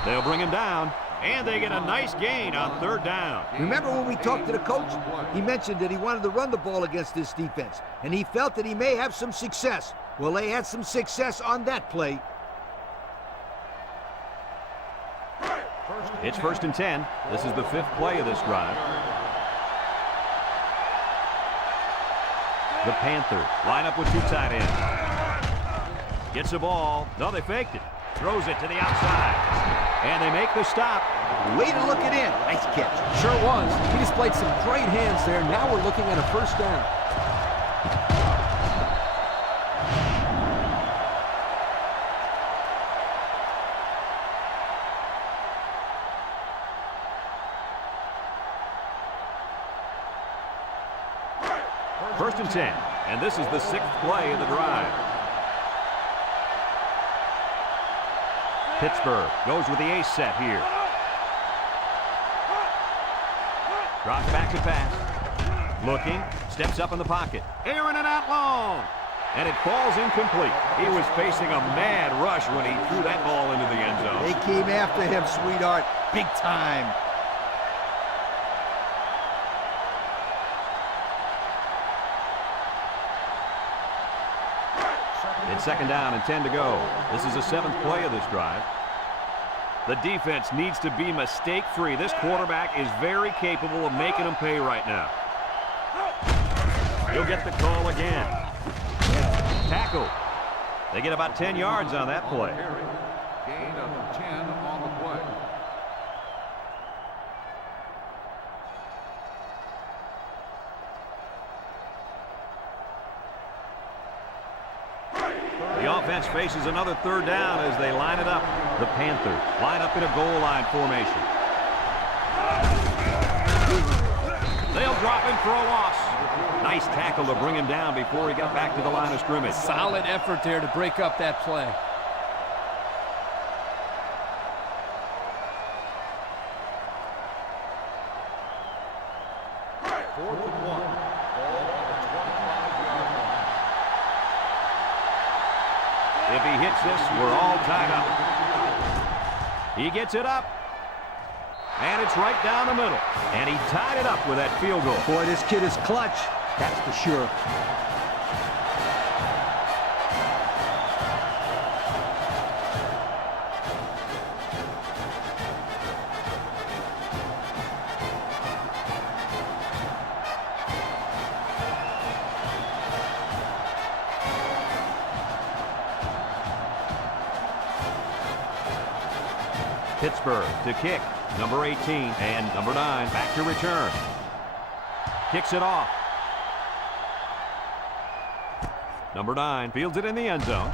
They'll bring him down, and they get a nice gain on third down. Remember when we talked to the coach? He mentioned that he wanted to run the ball against this defense, and he felt that he may have some success. Well, they had some success on that play. It's first and 10. This is the 5th play of this drive. The Panthers line up with 2 tight ends. Gets the ball. No, they faked it. Throws it to the outside. And they make the stop. Way to look it in. Nice catch. Sure was. He displayed some great hands there. Now we're looking at a first down. First and 10. And this is the 6th play of the drive. Pittsburgh goes with the ace set here. Drops back to pass. Looking. Steps up in the pocket. Airing it out long. And it falls incomplete. He was facing a mad rush when he threw that ball into the end zone. They came after him, sweetheart. Big time. It's second down and 10 to go. This is the 7th play of this drive. The defense needs to be mistake-free. This quarterback is very capable of making them pay right now. He'll get the call again. Tackle. They get about 10 yards on that play. Gain of 10 on the play. The offense faces another third down as they line it up. The Panthers line up in a goal line formation. They'll drop him for a loss. Nice tackle to bring him down before he got back to the line of scrimmage. Solid effort there to break up that play. Fourth and 1. Ball on the 25-yard line. If he hits this, we're all tied up. He gets it up. And it's right down the middle. And he tied it up with that field goal. Boy, this kid is clutch. That's for sure. Pittsburgh to kick. Number 18 and number 9 back to return. Kicks it off. Number 9 fields it in the end zone.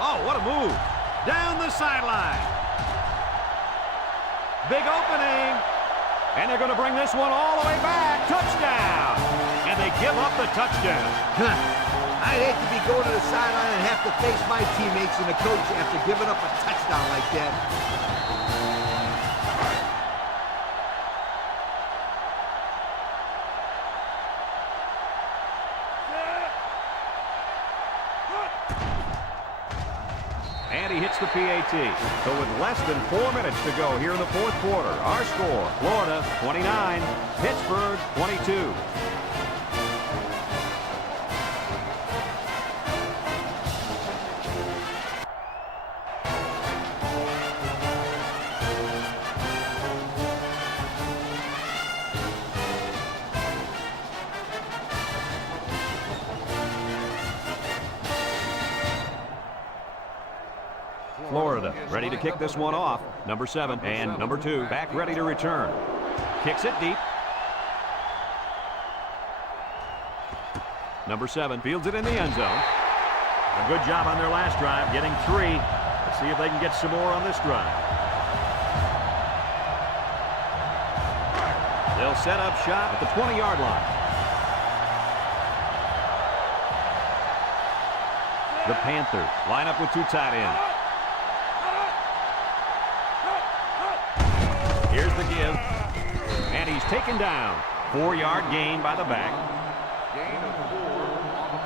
Oh, what a move. Down the sideline. Big opening. And they're going to bring this one all the way back. Touchdown. And they give up the touchdown. I'd hate to be going to the sideline and have to face my teammates and the coach after giving up a touchdown like that. And he hits the PAT. So with less than 4 minutes to go here in the 4th quarter, our score, Florida 29, Pittsburgh 22. Florida ready to kick this one off. Number 7 and number 2 back ready to return. Kicks it deep. Number 7 fields it in the end zone. A good job on their last drive, getting 3. Let's see if they can get some more on this drive. They'll set up shop at the 20-yard line. The Panthers line up with 2 tight ends. Here's the give. And he's taken down. 4-yard gain by the back. Gain of 4 on the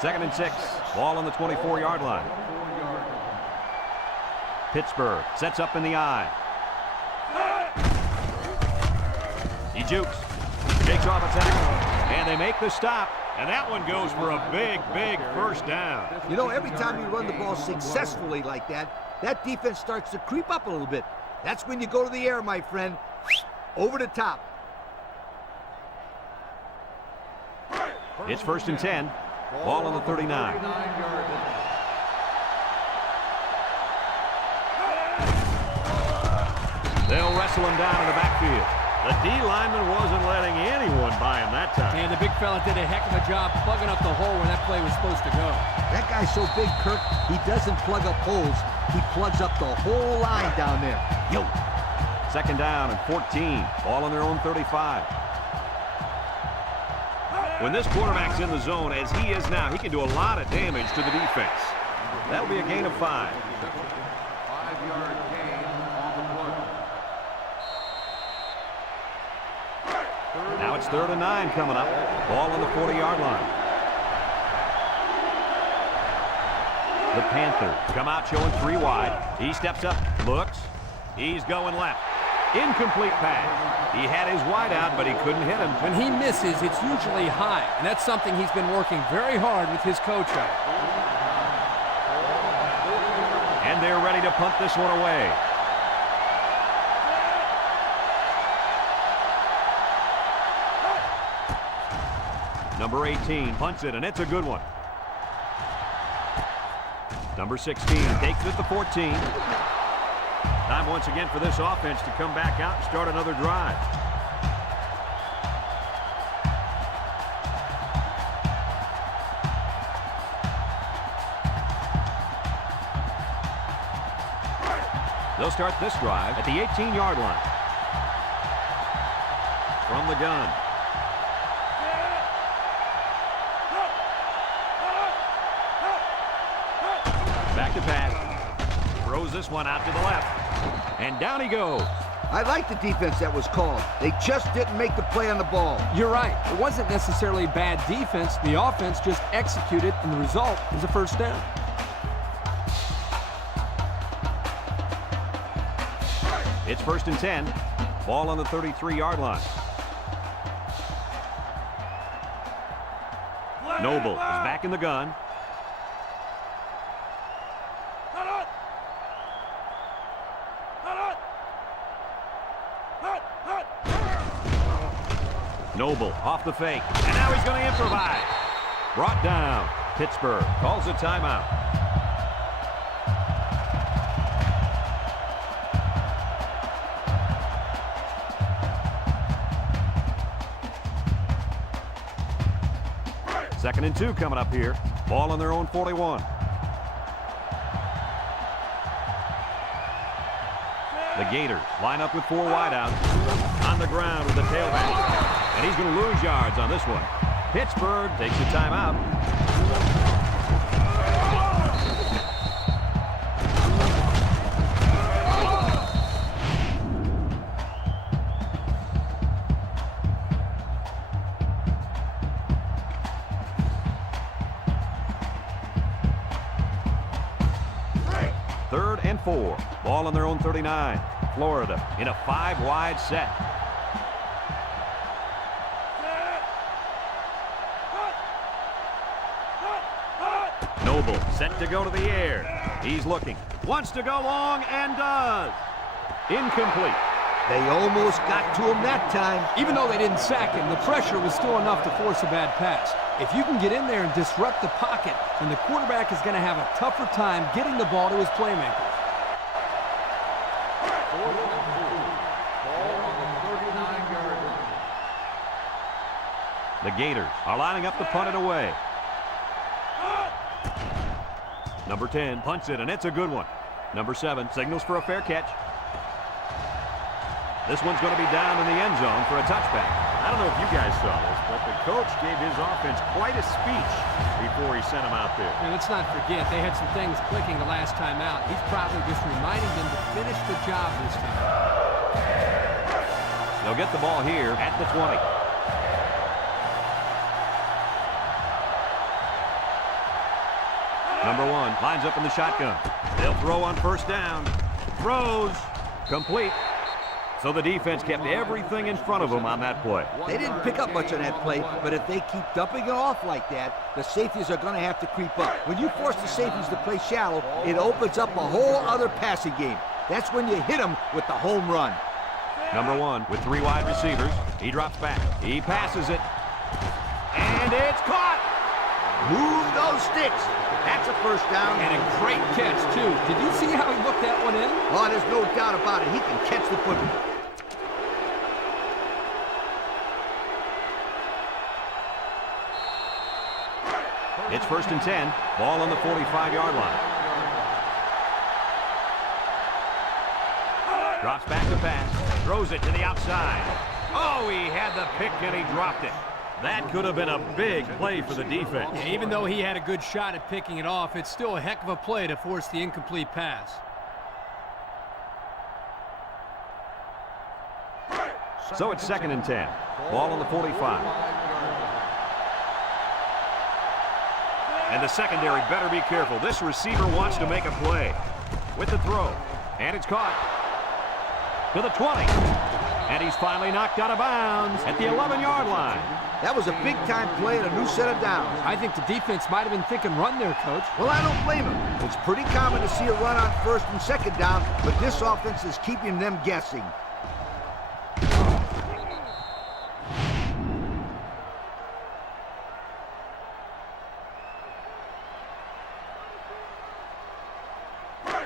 play. 2nd and 6. Ball on the 24-yard line. Pittsburgh sets up in the I. He jukes. Takes off a tackle. And they make the stop. And that one goes for a big, big first down. You know, every time you run the ball successfully like that, that defense starts to creep up a little bit. That's when you go to the air, my friend. Over the top. It's 1st and 10. Ball on the 39. They'll wrestle him down in the backfield. The D lineman wasn't letting anyone by him that time. And the big fella did a heck of a job plugging up the hole where that play was supposed to go. That guy's so big, Kirk, he doesn't plug up holes. He plugs up the whole line down there. Yo. 2nd down and 14. Ball on their own 35. When this quarterback's in the zone, as he is now, he can do a lot of damage to the defense. That'll be a gain of 5. 5-yard gain on the play. Now it's 3rd and 9 coming up. Ball on the 40-yard line. The Panthers come out showing 3 wide. He steps up, looks. He's going left. Incomplete pass. He had his wide out, but he couldn't hit him. When he misses, it's usually high, and that's something he's been working very hard with his coach on. And they're ready to punt this one away. Number 18 punts it, and it's a good one. Number 16 takes it at the 14. Time once again for this offense to come back out and start another drive. They'll start this drive at the 18-yard line. From the gun. Back to pass. Throws this one out to the left. And down he goes. I like the defense that was called. They just didn't make the play on the ball. You're right. It wasn't necessarily bad defense. The offense just executed, and the result is a first down. It's 1st and 10. Ball on the 33-yard line. Noble is back in the gun. Noble off the fake, and now he's going to improvise. Brought down. Pittsburgh calls a timeout. Second and 2 coming up here. Ball on their own 41. The Gators line up with 4 wideouts. On the ground with the tailback. And he's going to lose yards on this one. Pittsburgh takes a timeout. Third and 4. Ball on their own 39. Florida in a 5-wide set. Noble set to go to the air. He's looking. Wants to go long and does. Incomplete. They almost got to him that time. Even though they didn't sack him, the pressure was still enough to force a bad pass. If you can get in there and disrupt the pocket, then the quarterback is going to have a tougher time getting the ball to his playmakers. Ball on the 39-yard line. The Gators are lining up to punt it away. Number 10 punts it, and it's a good one. Number 7 signals for a fair catch. This one's going to be down in the end zone for a touchback. I don't know if you guys saw this, but the coach gave his offense quite a speech before he sent them out there. And let's not forget, they had some things clicking the last time out. He's probably just reminding them to finish the job this time. They'll get the ball here at the 20. Number 1 lines up in the shotgun. They'll throw on first down. Throws. Complete. So the defense kept everything in front of them on that play. They didn't pick up much on that play, but if they keep dumping it off like that, the safeties are going to have to creep up. When you force the safeties to play shallow, it opens up a whole other passing game. That's when you hit them with the home run. Number 1 with 3 wide receivers. He drops back. He passes it. And it's caught. Move those sticks. That's a first down. And a great catch, too. Did you see how he looked that one in? Oh, there's no doubt about it. He can catch the football. It's 1st and 10. Ball on the 45-yard line. Drops back to pass. Throws it to the outside. Oh, he had the pick and he dropped it. That could have been a big play for the defense. Yeah, even though he had a good shot at picking it off, it's still a heck of a play to force the incomplete pass. So it's 2nd and 10. Ball on the 45. And the secondary better be careful. This receiver wants to make a play. With the throw. And it's caught. To the 20. And he's finally knocked out of bounds at the 11-yard line. That was a big-time play and a new set of downs. I think the defense might have been thinking run there, Coach. Well, I don't blame him. It's pretty common to see a run on 1st and 2nd down, but this offense is keeping them guessing.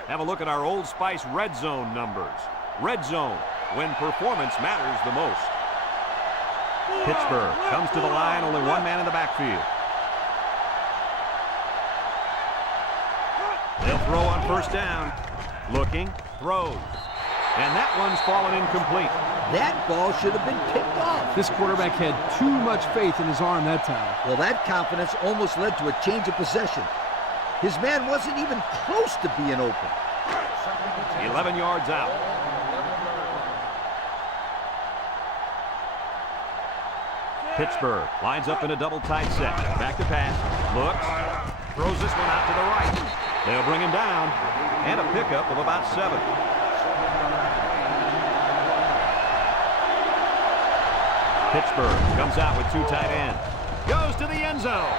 Have a look at our Old Spice red zone numbers. Red zone, when performance matters the most. Pittsburgh comes to the line, only 1 man in the backfield. They'll throw on first down. Looking, throws. And that one's fallen incomplete. That ball should have been picked off. This quarterback had too much faith in his arm that time. Well, that confidence almost led to a change of possession. His man wasn't even close to being open. 11 yards out. Pittsburgh lines up in a double tight set. Back to pass. Looks. Throws this one out to the right. They'll bring him down. And a pickup of about 7. Pittsburgh comes out with 2 tight ends. Goes to the end zone.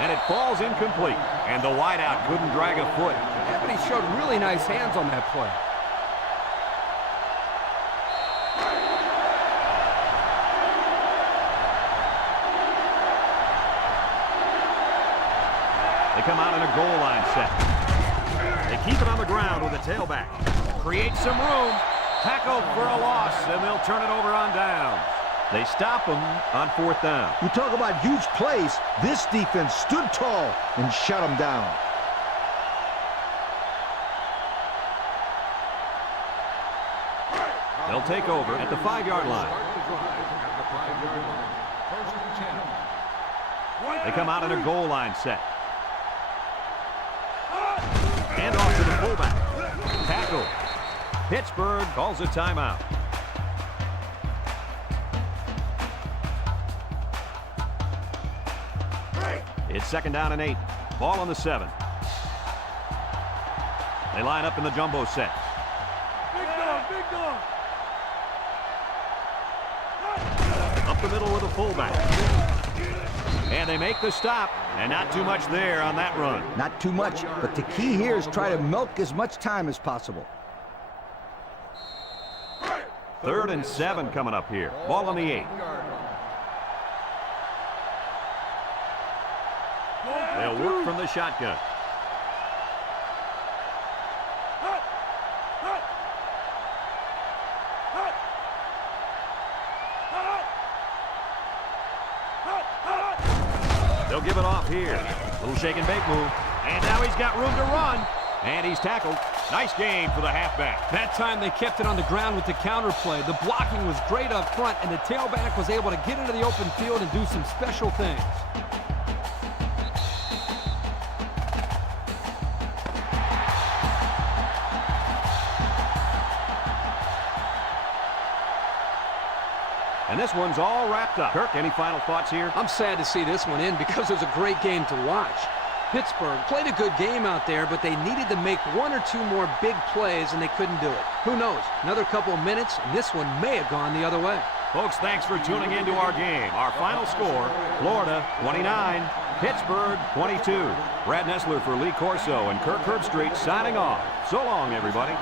And it falls incomplete. And the wideout couldn't drag a foot. Yeah, but he showed really nice hands on that play. They come out in a goal line set. They keep it on the ground with a tailback. Create some room. Tackle for a loss, and they'll turn it over on down. They stop them on 4th down. You talk about huge plays. This defense stood tall and shut them down. They'll take over at the 5-yard line. They come out in a goal line set. And off to the fullback. Tackle. Pittsburgh calls a timeout. It's 2nd down and 8. Ball on the 7. They line up in the jumbo set. Big dog. Up the middle with a fullback. And they make the stop. And not too much there on that run. Not too much, but the key here is try to milk as much time as possible. 3rd and 7 coming up here. Ball on the 8. They'll work from the shotgun. He'll give it off here. Little shake and bake move. And now he's got room to run. And he's tackled. Nice game for the halfback. That time they kept it on the ground with the counter play. The blocking was great up front, and the tailback was able to get into the open field and do some special things. And this one's all wrapped up. Kirk, any final thoughts here? I'm sad to see this one in because it was a great game to watch. Pittsburgh played a good game out there, but they needed to make one or two more big plays, and they couldn't do it. Who knows? Another couple of minutes, and this one may have gone the other way. Folks, thanks for tuning into our game. Our final score, Florida 29, Pittsburgh 22. Brad Nessler for Lee Corso and Kirk Herbstreit signing off. So long, everybody.